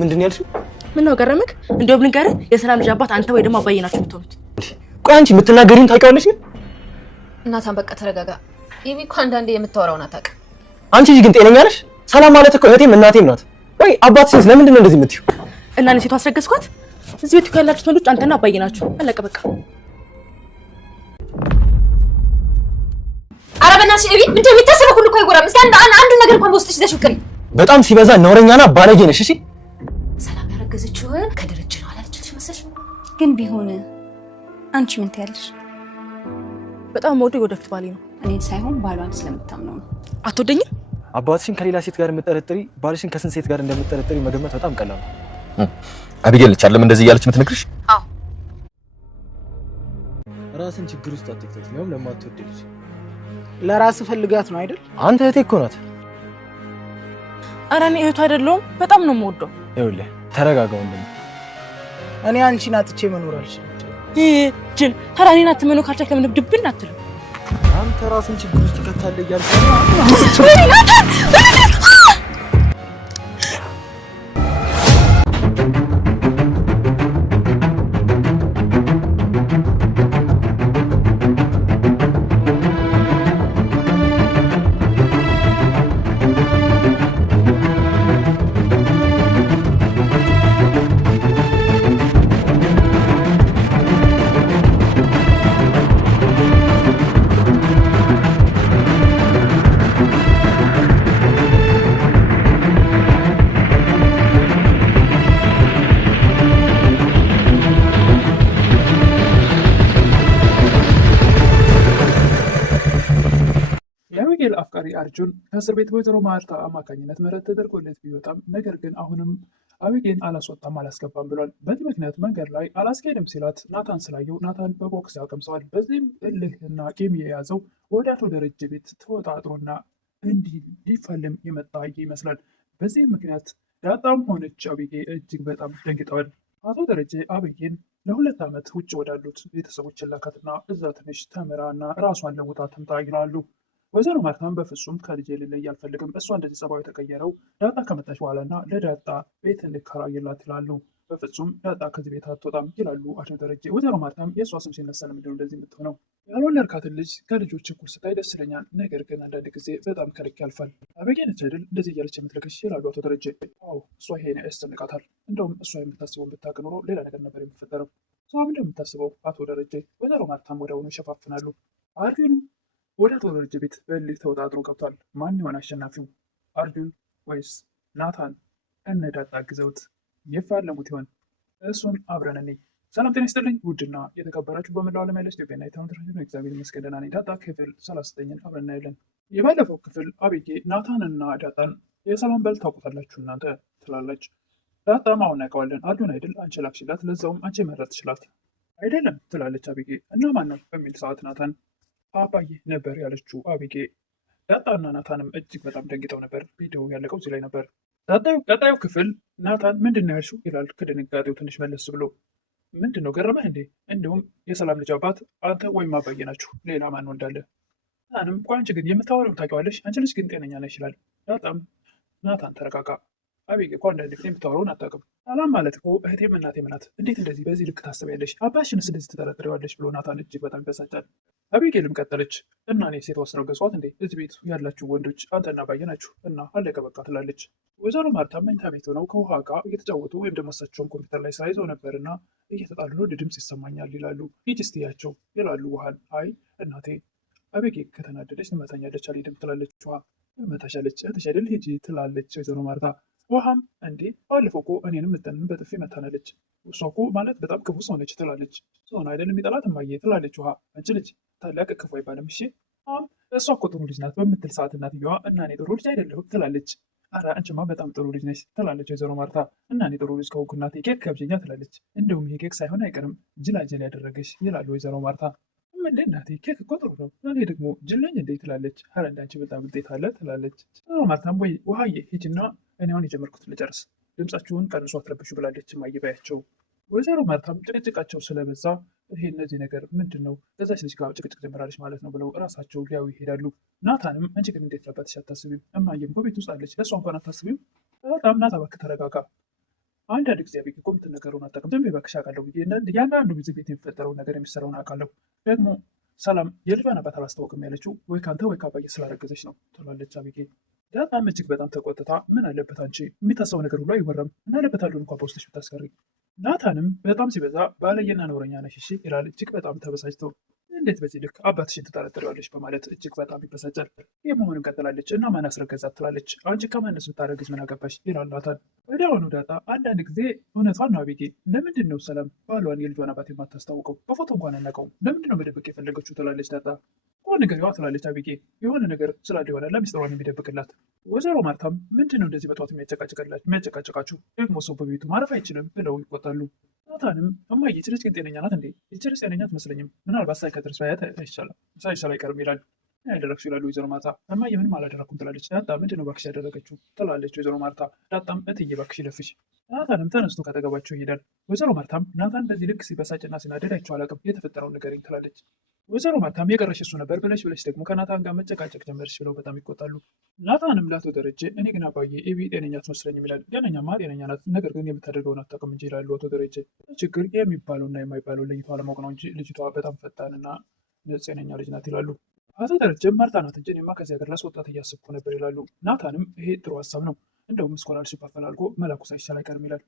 ምንድን ያልሽው? ምን ነው ገረመክ? እንደው ብንገርህ የሰላም ልጅ አባት አንተ ወይ ደግሞ አባዬ ናችሁ የምትሆኑት። ቆይ አንቺ የምትናገሪውን ታውቂዋለሽ? እናታን በቃ ተረጋጋ። ይሄ እኮ አንዳንዴ የምታወራውን አታውቅም። አንቺ ልጅ ግን ጤነኛ ነሽ? ሰላም ማለት እኮ እህቴም እናቴም ናት። ወይ አባትሽስ ለምንድን ነው እንደዚህ የምትይው? እና እኔ ሴቷ አስረገዝኳት? እዚህ ቤት ያላችሁት ወንዶች አንተና አባዬ ናችሁ። አለቀ በቃ። ኧረ በእናትሽ እቢ ምንድነው የሚታሰበው ሁሉ እኮ አይጎራም። እስኪ አንዱ ነገር እንኳን በውስጥሽ ይዘሽውቅን። በጣም ሲበዛ ነውረኛና ባለጌ ነሽ። እሺ ሰላም ያረገዘችው ከደረጀ ነው አላለችልሽ መሰለሽ? ግን ቢሆን አንቺ ምን ትያለሽ? በጣም ወደው ወደፊት ባሌ ነው። እኔን ሳይሆን ባሏን ስለምታምነው ነው። አትወደኝም? አባትሽን ከሌላ ሴት ጋር የምትጠረጥሪ ባልሽን ከስንት ሴት ጋር እንደምትጠረጥሪ መገመት በጣም ቀላል ነው። አቢጌል ነች አይደለም እንደዚህ እያለች የምትነግርሽ? አዎ ራስን ችግር ውስጥ አትክተት ነው ለማትወደድሽ ለራስ ፈልጋት ነው አይደል? አንተ እህቴ እኮ ናት። ኧረ እኔ እህቱ አይደለሁም። በጣም ነው የምወደው። ይኸውልህ ተረጋጋው። እኔ አንቺን አጥቼ መኖር አልችልም። ጅል ታዲያ እኔን አትመኑ ካልቻልክ ለምን ድብን አትልም? አንተ ራስን ችግር ውስጥ ከታለ እያልኩ አፍቃሪ አርጁን ከእስር ቤት ወይዘሮ ማርታ አማካኝነት ምህረት ተደርጎለት ቢወጣም ነገር ግን አሁንም አቢጌን አላስወጣም አላስገባም ብሏል። በዚህ ምክንያት መንገድ ላይ አላስኬድም ሲላት ናታን ስላየው ናታን በቦክስ ያቀምሰዋል። በዚህም እልህና ቂም የያዘው ወደ አቶ ደረጀ ቤት ተወጣጥሮና እንዲህ ሊፋለም የመጣ ይመስላል። በዚህም ምክንያት ዳጣም ሆነች አቢጌ እጅግ በጣም ደንግጠዋል። አቶ ደረጀ አቢጌን ለ2 ዓመት ውጭ ወዳሉት ቤተሰቦች ላካትና እዛ ትንሽ ተምራና ራሷን ለውጣ ትምጣ ይላሉ። ወይዘሮ ማርታም በፍጹም ከልጄ ልለይ አልፈልግም፣ እሷ እንደዚህ ጸባዩ የተቀየረው ዳጣ ከመጣች በኋላና ለዳጣ ቤት እንከራይላት ይላሉ። በፍጹም ዳጣ ከዚህ ቤት አትወጣም ይላሉ አቶ ደረጀ። ወይዘሮ ማርታም የእሷ ስም ሲነሳ ለምንድነው እንደዚህ የምትሆነው? ያልወለድካትን ልጅ ከልጆች እኩል ስታይ ደስ ይለኛል፣ ነገር ግን አንዳንድ ጊዜ በጣም ከልክ ያልፋል። አበጌ ነች አይደል እንደዚህ እያለች የምትልክሽ ይላሉ አቶ ደረጀ። አዎ እሷ ይሄን ያስጨንቃታል። እንደውም እሷ የምታስበውን ብታውቅ ኖሮ ሌላ ነገር ነበር የሚፈጠረው። እሷ ምንድን ነው የምታስበው? አቶ ደረጀ። ወይዘሮ ማርታም ወዲያውኑ ይሸፋፍናሉ። አርጁንም ወደ አቶ ደረጀ ቤት በእልህ ተወጣጥሮ ገብቷል። ማን ይሆን አሸናፊው? አርጁን ወይስ ናታን? እነ ዳጣ አግዘውት ይፋለሙት ይሆን? እሱን አብረን እንይ። ሰላም ጤና ይስጥልኝ ውድና የተከበራችሁ በመላው ዓለም ያለ ኢትዮጵያና የተመተረፈ ነው። እግዚአብሔር ይመስገን ደህና ነኝ። ዳጣ ክፍል 39ን አብረን እናያለን። የባለፈው ክፍል አቢጌ ናታንና ዳጣን የሰላም በል ታውቁታላችሁ እናንተ ትላለች። ዳጣም አሁን እናውቀዋለን አርጁን አይደል አንቺ ላክሽላት፣ ለዛውም አንቺ መረጥሽላት አይደለም ትላለች አቢጌ። እና ማን ነው በሚል ሰዓት ናታን አባዬ ነበር ያለችው አቢጌ። ዳጣና ናታንም እጅግ በጣም ደንግጠው ነበር። ቪዲዮ ያለቀው እዚህ ላይ ነበር። ቀጣዩ ክፍል ናታን ምንድን ነው ያልሽው ይላል ከድንጋጤው ትንሽ መለስ ብሎ። ምንድን ነው ገረመህ እንዴ? እንዲሁም የሰላም ልጅ አባት አንተ ወይም አባዬ ናችሁ፣ ሌላ ማን ወልዳለ? ናታንም ቆይ አንቺ ግን የምታወሪውን ታውቂዋለሽ፣ አንቺ ልጅ ግን ጤነኛ ነሽ ይላል። ዳጣም ናታን ተረጋጋ፣ አቢጌ እኮ አንዳንድ ጊዜ የምታወራውን አታውቅም። ሰላም ማለት እኮ እህቴም እናቴም ናት፣ እንዴት እንደዚህ በዚህ ልክ ታስቢያለሽ? አባትሽንስ እንደዚህ ትጠረጥሪዋለሽ? ብሎ ናታን እጅግ በጣም ይበሳጫል። አቢጌልም ቀጠለች እና እኔ ሴት ወስነው ገጽዋት እንዴ? እዚህ ቤት ያላችሁ ወንዶች አንተና አባዬ ናችሁ እና አለቀ በቃ ትላለች። ወይዘሮ ማርታ መኝታ ቤት ሆነው ከውሃ ጋር እየተጫወቱ ወይም ደግሞ እሳቸውን ኮምፒውተር ላይ ስራ ይዘው ነበርና እየተጣሉ ነው፣ ድምፅ ይሰማኛል ይላሉ። ሂጂ እስቲ ያቸው ይላሉ ውሃን። አይ እናቴ አቢጌ ከተናደደች ትመታኛለች አልሄድም ትላለች ውሃ። እመታሻለች እህትሽ አይደል ሂጂ ትላለች ወይዘሮ ማርታ። ውሃም እንዴ ባለፈው እኮ እኔንም ምጠንን በጥፊ መታናለች፣ እሷ እኮ ማለት በጣም ክፉ ሰው ነች ትላለች። ሰውን አይደል የሚጠላት እማዬ ትላለች ውሃ። አንቺ ልጅ ታላቅ ክፉ አይባልም እሺ። እሷ እኮ ጥሩ ልጅ ናት በምትል ሰዓት እናትየዋ እና እኔ ጥሩ ልጅ አይደለሁም ትላለች። አረ አንቺማ በጣም ጥሩ ልጅ ነች ትላለች ወይዘሮ ማርታ። እና እኔ ጥሩ ልጅ ከሆንኩ እናቴ ኬክ ጋብዥኛ ትላለች። እንደውም ይሄ ኬክ ሳይሆን አይቀርም ጅላጅል ያደረገሽ ይላሉ ወይዘሮ ማርታ። እንደ እናቴ ኬክ እኮ ጥሩ ነው፣ እኔ ደግሞ ጅል ነኝ እንዴ ትላለች። አረ እንዳንቺ በጣም ውጤት አለ ትላለች ወይዘሮ ማርታም። ወይ ውሃዬ ሂጂና እኔ አሁን የጀመርኩትን ልጨርስ፣ ድምጻችሁን ቀንሱ አትረብሹ ብላለች እማዬ ባያቸው። ወይዘሮ ማርታም ጭቅጭቃቸው ስለበዛ ይሄ እነዚህ ነገር ምንድን ነው ከዛች ልጅ ጋር ጭቅጭቅ ጀምራለች ማለት ነው ብለው እራሳቸው ሊያዩ ይሄዳሉ። ናታንም አንቺ ግን እንዴት ለባትሽ አታስቢም? እማዬም እኮ ቤት ውስጥ አለች፣ ለእሷ እንኳን አታስቢም? በጣም ናታ እባክህ ተረጋጋ። አንዳንድ ጊዜ አቤጌ እኮ የምትነገረውን አታውቅም። ዝም እባክሽ አውቃለሁ ብዬ ያንዳንዱ ጊዜ ቤት የሚፈጠረውን ነገር የሚሰራውን አውቃለሁ። ደግሞ ሰላም የልጇን አባት አላስታወቅም ያለችው ወይ ከአንተ ወይ ከአባዬ ስላረገዘች ነው ትላለች አቤጌ። በጣም እጅግ በጣም ተቆጥታ ምን አለበት አንቺ የሚታሰበው ነገር ሁሉ አይወራም ምን አለበት አሉን እንኳ በውስጥሽ ብታስቀሪ። ናታንም በጣም ሲበዛ ባለየና ነውረኛ ነሽ እሺ ይላል እጅግ በጣም ተበሳጭተው። እንዴት በዚህ ልክ አባትሽን ትጠረጥሪዋለሽ በማለት እጅግ በጣም ይበሳጫል። የመሆንም ቀጥላለች እና ማን አስረገዛት ትላለች። አንቺ ከማንስ ብታረግዝ ምን አገባሽ ይላል ናታን። ወዲያውኑ ዳጣ አንዳንድ ጊዜ እውነቷን ነው አቤጌ፣ ለምንድን ነው ሰላም ባሏን የልጇን አባት የማታስታውቀው? በፎቶ እንኳን አናውቀውም፣ ለምንድን ነው መደበቅ የፈለገችው ትላለች ዳጣ። ሆን ነገር ያዋ ትላለች አቤጌ፣ የሆነ ነገር ስላለ ይሆናል ለሚስጥሯን የሚደብቅላት። ወይዘሮ ማርታም ምንድን ነው እንደዚህ በጠዋት የሚያጨቃጭቃችሁ? ደግሞ ሰው በቤቱ ማረፍ አይችልም ብለው ይቆጣሉ። ናታንም እማዬ ይህች ልጅ ግን ጤነኛ ናት እንዴ? ይህች ልጅ ጤነኛ አትመስለኝም፣ ምናልባት ሳይከትርስ ባያት ሳይሻል አይቀርም ይላል። ያደረግሽ ይላሉ ወይዘሮ ማርታ። እማዬ ምንም አላደረኩም ትላለች ዳጣ። ምንድን ነው እባክሽ ያደረገችው ትላለች ወይዘሮ ማርታ። ዳጣም እትዬ እባክሽ ይለፍሽ። ናታንም ተነስቶ ካጠገባቸው ይሄዳል። ወይዘሮ ማርታም ናታን በዚህ ልክ ሲበሳጭና ሲናደድ አይቼው አላውቅም፣ የተፈጠረውን ንገረኝ ትላለች። ወይዘሮ ማርታም የቀረሽ እሱ ነበር ብለሽ ደግሞ ከናታን ጋር መጨቃጨቅ ጀመርሽ ብለው በጣም ይቆጣሉ። ናታንም ለአቶ ደረጀ እኔ ግን አባዬ ኤቢ ጤነኛ አትመስለኝም ይላል። ጤነኛማ ጤነኛ ናት፣ ነገር ግን የምታደርገውን አታውቅም እንጂ ይላሉ አቶ ደረጀ። ችግር የሚባለውና የማይባለው ለይቶ አለማወቅ ነው እንጂ ልጅቷ በጣም ፈጣንና ጤነኛ ልጅ ናት ይላሉ። አቶ ደረጀም ማርታ ናት እንጂ እኔማ ከዚህ ሀገር ላስወጣት እያሰብኩ ነበር ይላሉ። ናታንም ይሄ ጥሩ ሀሳብ ነው፣ እንደውም ስኮላርሺፕ አፈላልጎ መላኩ ሳይሻል አይቀርም ይላል።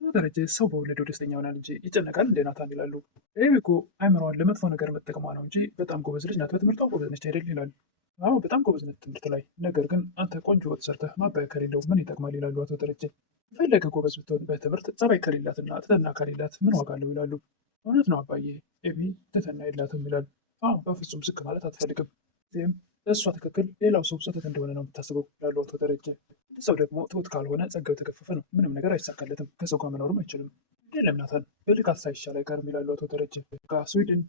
ደረጀ ሰው በወለደው ደስተኛ ይሆናል እንጂ ይጨነቃል እንደ ናታን ይላሉ። ይህ እኮ አይምሯን ለመጥፎ ነገር መጠቀሟ ነው እንጂ በጣም ጎበዝ ልጅ ናት፣ በትምህርቷ ጎበዝ ነች አይደል ይላል። አዎ በጣም ጎበዝ ነች ትምህርት ላይ፣ ነገር ግን አንተ ቆንጆ ወጥ ሰርተህ ማባያ ከሌለው ምን ይጠቅማል ይላሉ አቶ ደረጀ። የፈለገ ጎበዝ ብትሆን በትምህርት ጸባይ ከሌላትና ትህትና ከሌላት ምን ዋጋ አለው ይላሉ። እውነት ነው አባዬ፣ ኤቢ ትህትና የላትም ይላል። አዎ በፍጹም ዝቅ ማለት አትፈልግም፣ ይህም እሷ ትክክል ሌላው ሰው ስህተት እንደሆነ ነው የምታስበው ይላሉ አቶ ደረጀ። ሰው ደግሞ ትሁት ካልሆነ ጸጋው የተገፈፈ ነው፣ ምንም ነገር አይሳካለትም፣ ከሰው ጋር መኖርም አይችልም። የለም ናታን ብልካት ሳይሻል አይቀርም ይላሉ አቶ ደረጀ። ከስዊድን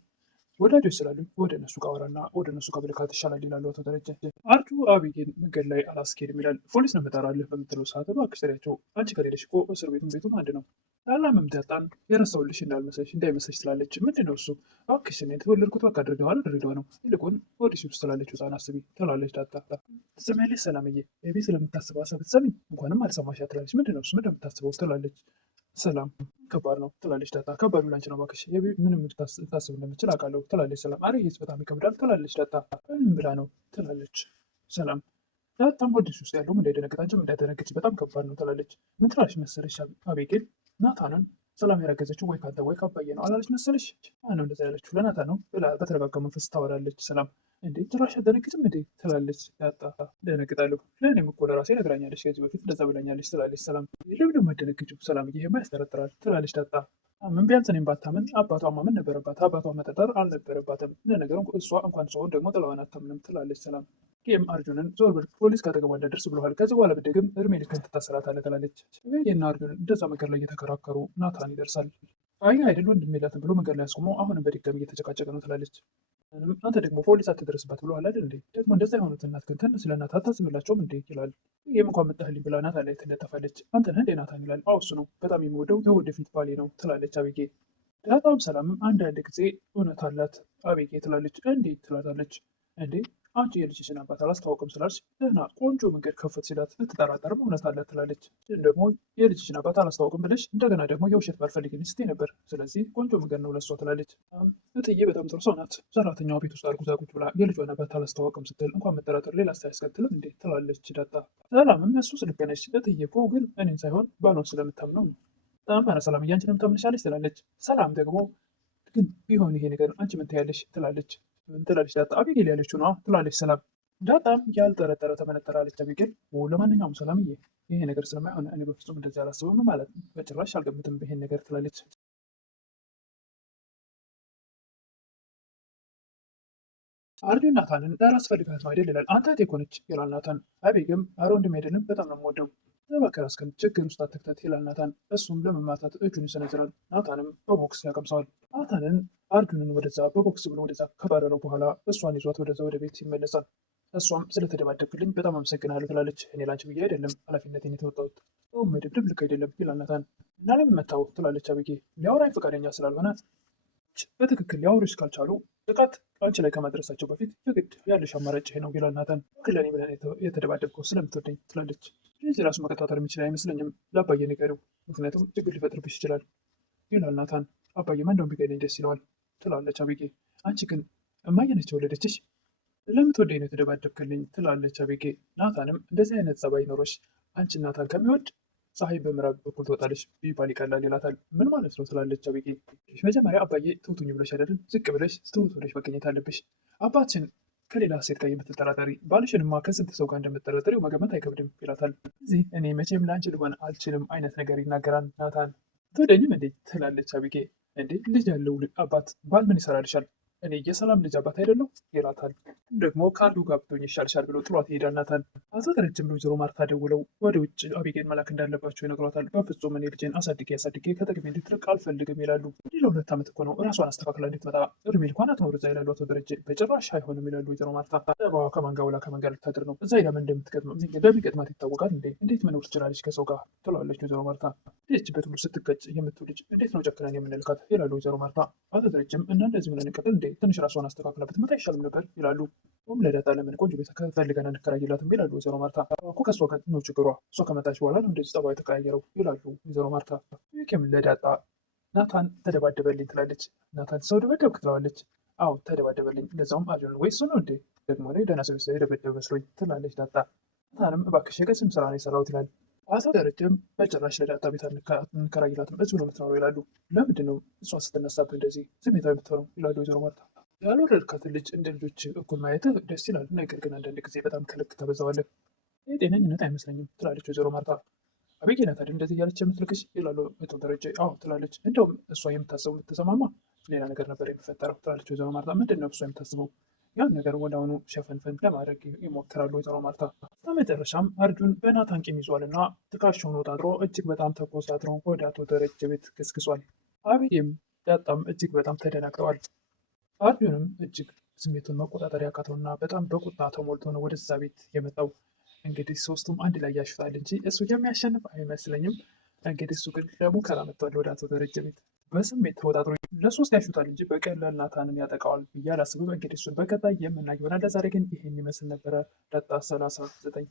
ወዳጆች ስላሉኝ ወደ እነሱ ጋር አወራና ወደ እነሱ ጋር ብልካት ይሻላል ይላሉ አቶ ደረጀ። አርጁ አቤጌን መንገድ ላይ አላስኬድም ይላል። ፖሊስ ነው የምጠራልህ በምትለው ሰዓት እባክሽ ጥሪያቸው፣ አንቺ ከሌለሽ እኮ እስር ቤቱም አንድ ነው። ላላምም ዳጣን የረሳሁልሽ እንዳይመስልሽ ትላለች። ምንድን ነው እሱ? እባክሽ እኔ የተወለድኩት በቃ ድሬዳዋ ነው፣ ይልቁን ወዲህ ውስጥ ስላለች ህፃን አስቢ ትላለች ዳጣ። ትሰሚያለሽ ሰላምዬ፣ ኤቢ ስለምታስበው ሀሳብ ብትሰሚ እንኳንም አልሰማሻት ትላለች። ምንድን ነው እሱ እንደምታስበው ትላለች ሰላም። ከባድ ነው ትላለች ዳጣ። ከባዱ ላንቺ ነው እባክሽ፣ ኤቢ ምንም ልታስብ እንደምችል አውቃለሁ ትላለች ሰላም። አረ ይህስ በጣም ይከብዳል ትላለች ዳጣ። ምን ብላ ነው ትላለች ሰላም። ዳጣም ወዲህ ውስጥ ያለውም እንዳይደነግጥ አንቺም እንዳይደነግጭ በጣም ከባድ ነው ትላለች። ምን ትላለች መሰለሽ አቤጌል፣ ናታንን ሰላም ያረገዘችው ወይ ካንተ ወይ ካባዬ ነው አላለች መሰለሽ? ማነው እንደዛ ያለችው? ለናታን ነው ብላ በተረጋጋ መንፈስ ታወራለች ሰላም። እንዴ ጭራሽ አትደነግጥም እንዴ ትላለች ዳጣ። ደነግጣለሁ፣ ለእኔም እኮ ለራሴ ነግራኛለች፣ ከዚህ በፊት እንደዛ ብላኛለች ትላለች ሰላም። ለምን የማትደነግጭው ሰላም? ይሄማ ያስጠረጥራል ትላለች ዳጣ። ምን ቢያንስ እኔም ባታምን አባቷ ማመን ነበረባት፣ አባቷ መጠጠር አልነበረባትም። ለነገሩ እሷ እንኳን ሰውን ደግሞ ጥለዋን አታምንም ትላለች ሰላም። ይህም አርጁንን ዞር ብል ፖሊስ ካጠገቧ እንዳደርስ ብለዋል፣ ከዚህ በኋላ ብትደግም እድሜ ልክህን ትታሰራታለህ ትላለች። ይህና አርጁን እንደዛ መንገድ ላይ እየተከራከሩ ናታን ይደርሳል። አይ አይደል ወንድም የላትም ብሎ መንገድ ላይ አስቆመው አሁንም በድጋሚ እየተጨቃጨቀ ነው ትላለች። አንተ ደግሞ ፖሊስ አትደርስባት ብለዋል አይደል እንዴ? ደግሞ እንደዛ የሆኑት እናት ግን ትንሽ ስለ እናት አታስብላቸውም እንዴ ይላል። ይህም እንኳን መጣህልኝ ብላ ናታን ላይ ትለጠፋለች። አንተ ነህ እንዴ ናታን ይላል። አዎ እሱ ነው፣ በጣም የሚወደው የወደፊት ባሌ ነው ትላለች አቤጌ። ዳጣም ሰላምም አንዳንድ ጊዜ እውነት አላት አቤጌ ትላለች። እንዴት ትላታለች። እንዴ አንቺ የልጅሽን አባት አላስታወቅም ስላልሽ ደህና ቆንጆ መንገድ ከፈት ሲላት ልትጠራጠርም እውነት አላት ትላለች። ግን ደግሞ የልጅሽን አባት አላስታወቅም ብለሽ እንደገና ደግሞ የውሸት ባልፈልግን ስትይ ነበር፣ ስለዚህ ቆንጆ መንገድ ነው ለሷ ትላለች። እትዬ በጣም ጥሩ ሰው ናት። ሰራተኛዋ ቤት ውስጥ አርጉዛ ቁጭ ብላ የልጇን አባት አላስታወቅም ስትል እንኳን መጠራጠር ሌላ አያስከትልም እንዴ ትላለች ዳጣ። ሰላምም እሱ ልክ ነሽ፣ እትዬ እኮ ግን እኔን ሳይሆን ባሏን ስለምታምነው ነው። በጣም ሰላም እያንችንም ታምንሻለች ትላለች። ሰላም ደግሞ ግን ቢሆን ይሄ ነገር አንቺ ምን ትያለሽ ትላለች። ትላለች ዳጣ። አቤጌል ያለችው ነዋ ትላለች ሰላም። ዳጣም ያልጠረጠረ ተመነጠራለች አቤጌል። ለማንኛውም ሰላምዬ ይሄ ነገር ስለማይሆን እኔ በፍጹም እንደዚህ አላስብም ማለት በጭራሽ አልገምትም ይሄን ነገር ትላለች። አርጁን ናታንን ለራስ ፈልጋት ነው አይደል ይላል። አንተ እህቴ እኮ ነች ይላል ናታን። አቤጌም ኧረ ወንድሜ አይደለም በጣም ነው የምወደው፣ እባክህ ራስህን ችግር ውስጥ አትክተት ይላል ናታን። እሱም ለመማታት እጁን ይሰነዝራል። ናታንም በቦክስ ያቀምሰዋል። ናታንን አርጁንን ወደዛ በቦክስ ብሎ ወደዛ ከባረረው በኋላ እሷን ይዟት ወደዛ ወደ ቤት ይመለሳል። እሷም ስለተደባደብክልኝ በጣም አመሰግናለሁ ትላለች። እኔ ላንቺ ብዬ አይደለም ኃላፊነቴን የተወጣሁት፣ መደብደብ ልክ አይደለም ይላል ናታን። እና ለምን መታው ትላለች አቤጌ። ሊያወራኝ ፈቃደኛ ስላልሆነ በትክክል ሊያወሩሽ ካልቻሉ ጥቃት አንቺ ላይ ከማድረሳቸው በፊት የግድ ያለሽ አማራጭ ይሄ ነው ይላል ናታን። ለኔ ብለህ የተደባደብከው ስለምትወደኝ ትላለች። ልጅ ራሱ መቆጣጠር የሚችል አይመስለኝም። ለአባዬ ንገሪው፣ ምክንያቱም ችግር ሊፈጥርብሽ ይችላል ይላል ናታን። አባዬማ እንደውም ቢገለኝ ደስ ይለዋል ትላለች አቤጌ። አንቺ ግን እማዬ ነች የወለደችሽ? ለምትወደኝ ነው የተደባደብክልኝ ትላለች አቤጌ። ናታንም እንደዚህ አይነት ጸባይ ኖሮሽ አንቺ ናታን ከሚወድ ፀሐይ በምዕራብ በኩል ትወጣለች ቢባል ይቀላል ይላታል። ምን ማለት ነው ትላለች አቤጌ። መጀመሪያ አባዬ ትሁቱኝ ብለሽ አይደለም፣ ዝቅ ብለሽ ትሁት ብለሽ መገኘት አለብሽ። አባትሽን ከሌላ ሴት ጋር የምትጠራጠሪ ባልሽንማ ከስንት ሰው ጋር እንደምትጠረጠሪው መገመት አይከብድም ይላታል። እዚህ እኔ መቼም ለአንቺ ልሆን አልችልም አይነት ነገር ይናገራል ናታን። ትወደኝም እንዴ ትላለች አቤጌ። እንዴ ልጅ ያለው አባት ባል ምን ይሰራልሻል? እኔ የሰላም ልጅ አባት አይደለሁ ይላታል። ደግሞ ካሉ ጋር ብትሆኝ ይሻልሻል ብሎ ጥሏት ይሄዳል ናታን። አቶ ደረጀም ወይዘሮ ማርታ ደውለው ወደ ውጭ አቤጌን መላክ እንዳለባቸው ይነግሯታል። በፍጹም እኔ ልጄን አሳድጌ ከጥቅሜ እንድትርቅ አልፈልግም ይላሉ። እንዲህ ለ2 ዓመት እኮ ነው እራሷን አስተካክላ እንድትመጣ እድሜ ልኳን አትኖር እዛ ይላሉ አቶ ደረጀ። በጭራሽ አይሆንም ይላሉ ወይዘሮ ማርታ። ጠባዋ ከማን ጋር ውላ ከማን ጋር ልታድር ነው? እዛ ሄዳ ምን እንደሚገጥማት ይታወቃል እንዴ? እንዴት መኖር ትችላለች ከሰው ጋር ትለዋለች ወይዘሮ ማርታ። ይህችበት ሁሉ ስትቀጭ የምትው ልጅ እንዴት ነው ጨክነን የምንልካት ይላሉ ወይዘሮ ማርታ። አቶ ደረጀም እና እንደዚህ ብለን እንቀጥል እንዴ? ትንሽ ራሷን አስተካክላ ብትመጣ አይሻልም ነበር ይላሉ። ለዳጣ ለምን ቆንጆ ቤት ፈልገን እንከራይላትም ይላሉ ወይዘሮ ማርታ። እኮ ከእሷ ጋር ነው ችግሯ፣ እሷ ከመጣች በኋላ ነው እንደዚህ ጸባዩ የተቀያየረው ይላሉ ወይዘሮ ማርታ። ይህም ለዳጣ ናታን ተደባደበልኝ ትላለች። ናታን ሰው ደበደብክ ትለዋለች። አዎ ተደባደበልኝ፣ ለዛውም አሉን ወይ እሱ ነው እንዴ? ደግሞ ደህና ሰው የደበደበ መስሎኝ ትላለች ዳጣ። ናታንም እባክሽ የቀስም ስራ ነው የሰራሁት ይላል። አቶ ደረጀም በጭራሽ ለዳጣ ቤት እንከራይላትም እዚሁ ነው የምትኖረው ይላሉ። ለምንድን ነው እሷ ስትነሳብህ እንደዚህ ስሜታዊ የምትሆነው ይላሉ ወይዘሮ ማርታ። ያልወለድካትን ልጅ እንደ ልጆች እኩል ማየትህ ደስ ይላል፣ ነገር ግን አንዳንድ ጊዜ በጣም ከልክ ተበዛዋለህ። ይህ ጤነኝነት አይመስለኝም ትላለች ወይዘሮ ማርታ። አቤጌ ናት አይደል እንደዚህ እያለች የምትልክሽ ይላሉ አቶ ደረጀ። አዎ ትላለች። እንደውም እሷ የምታስበው የምትሰማማ ሌላ ነገር ነበር የሚፈጠረው ትላለች ወይዘሮ ማርታ። ምንድን ነው እሷ የምታስበው? ያን ነገር ወዲያውኑ ሸፈንፈን ለማድረግ ይሞክራሉ ወይዘሮ ማርታ። በመጨረሻም አርጁን በናታን ቂም ይዟል እና ትከሻውን ወጣጥሮ እጅግ በጣም ተኮሳትሮ ወደ አቶ ደረጀ ቤት ገስግሷል። አቤጌም ዳጣም እጅግ በጣም ተደናግጠዋል። አርጁንም እጅግ ስሜቱን መቆጣጠር ያቃተውና በጣም በቁጣ ተሞልቶ ነው ወደዛ ቤት የመጣው። እንግዲህ ሶስቱም አንድ ላይ ያሹታል እንጂ እሱ የሚያሸንፍ አይመስለኝም። እንግዲህ እሱ ግን ለሙከራ መጥቷል ወደ አቶ ደረጀ ቤት። በስሜት ተወጣጥሮ ለ3 ያሹታል እንጂ በቀላል ናታንን ያጠቃዋል ብዬ አላስብም። እንግዲህ እሱን በቀጣይ የምናየው ይሆናል። ለዛሬ ግን ይሄን ይመስል ነበረ ዳጣ 39